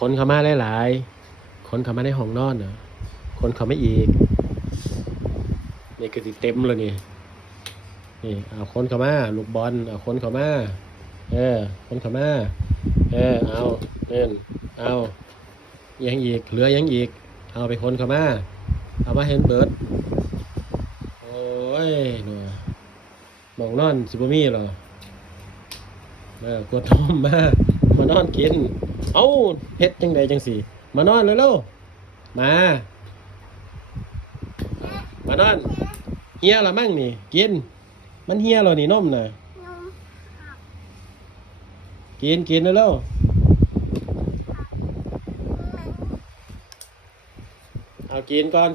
คนเข้ามาหลายๆคนเข้ามาในห้องนอนเนาะคนเข้ามาอีกนี่ก็สิเต็มเลยนี่เอาคนเข้ามาลูกบอลเอาคนเข้ามาคนเข้ามาเอาเน่นเอายังอีกเหลือยังอีกเอาไปคนเข้ามาเอามาเห็นเบิดโอ้ยหนูมองนอนสิบ่มีหรอกดนมมานอนกินเอ้าเฮ็ดจังใดจังสิมานอนเร็วๆมานอนเฮียละมั่งนี่กินมันเฮียแล้วนี่นมน่ะกินเร็วๆเอากินก่อน